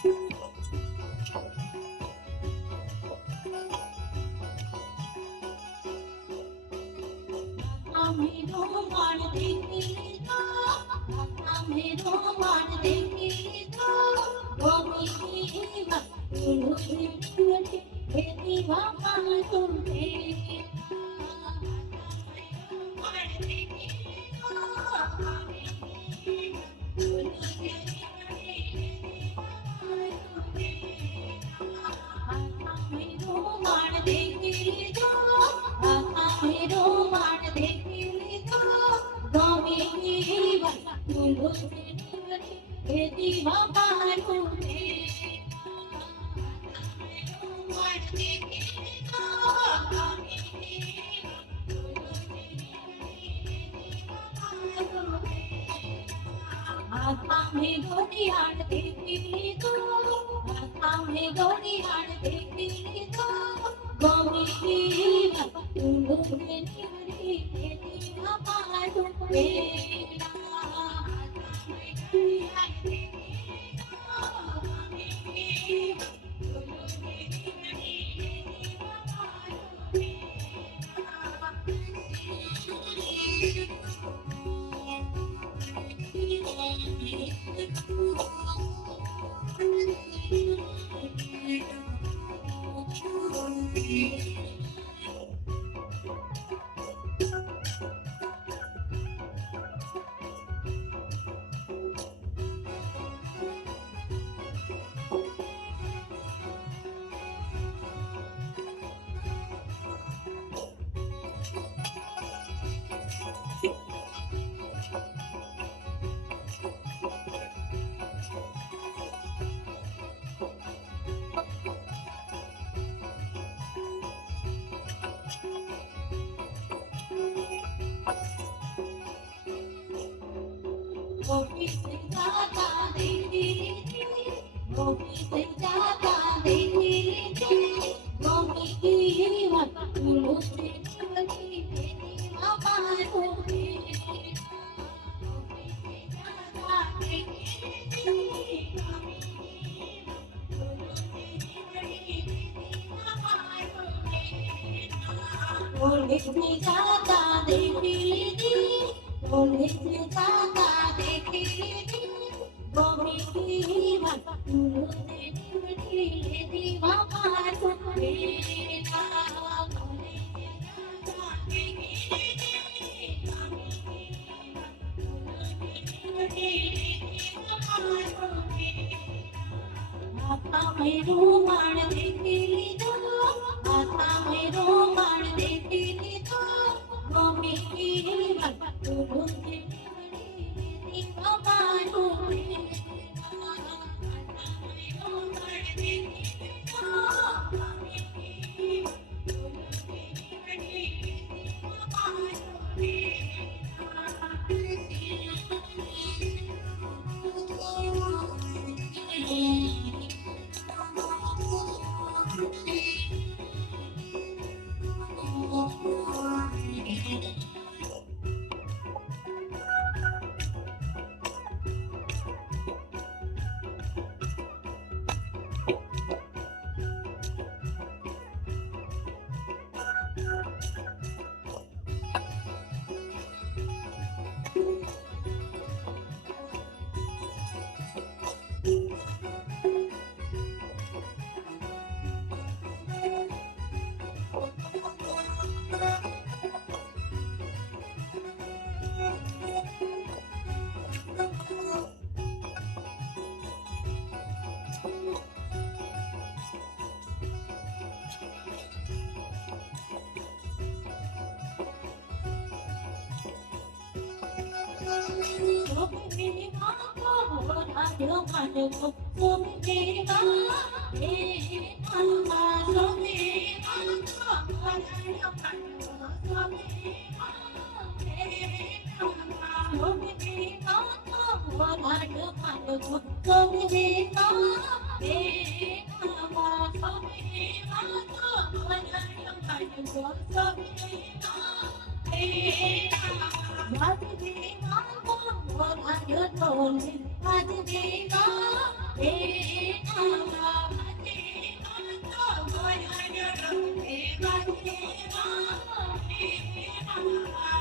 আমি রোমান দেখিলি তো, আমি রোমান দেখিলি তো, গোবিন্দ তুলসী হেতি বাবা তুলতে আমি রোমান দেখিলি তো, আমি রোমান দেখিলি তো, গোবিন্দ তুলসী হেতি বাবা তুলতে আমি গড়িয়ার দেখিলি তো, আমি গড়িয়ার দেখিলি তো, গোবিন্দ তুলসী হেতি বাবা তুলতে Office जाता देखी ऑफिस जाता देखी मम्मी की मत तुलसी तेरी मामा तुझे जाता देखी ऑफिस जाता देखी ऑफिस जाता देखी मम्मी की मत तुलसी तेरी मामा तुझे आता मैं रोमान देखी तो, आता मैं रोमान देखी तो, मम्मी की मत तुलसी तेरी मामा तुझे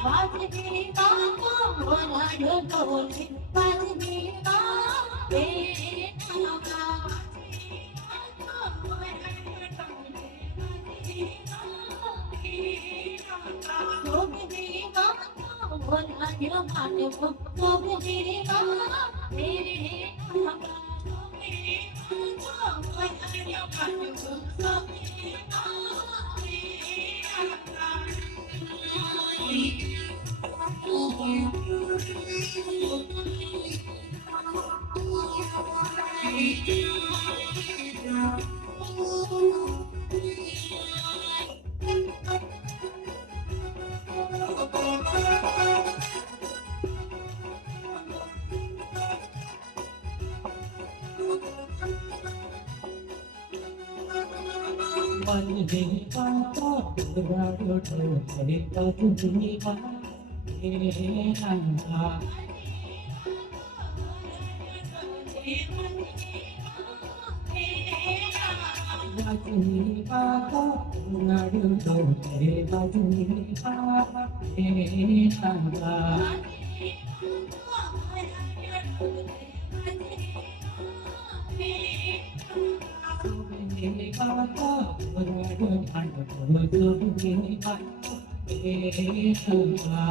বাজবে বাজা ভোলার ঢোলে বাজবে বাজবে ঢাকা সবজি বাজা ভোলার মানব সবজি বাজা রে ঢাকা बंदे बाता बुराड़ो ढोले बजनी बाजे रंगा बजनी बाता बुराड़ो ढोले बजनी बाजे रंगा बाता बुराड़ो ढोले बजनी रंगा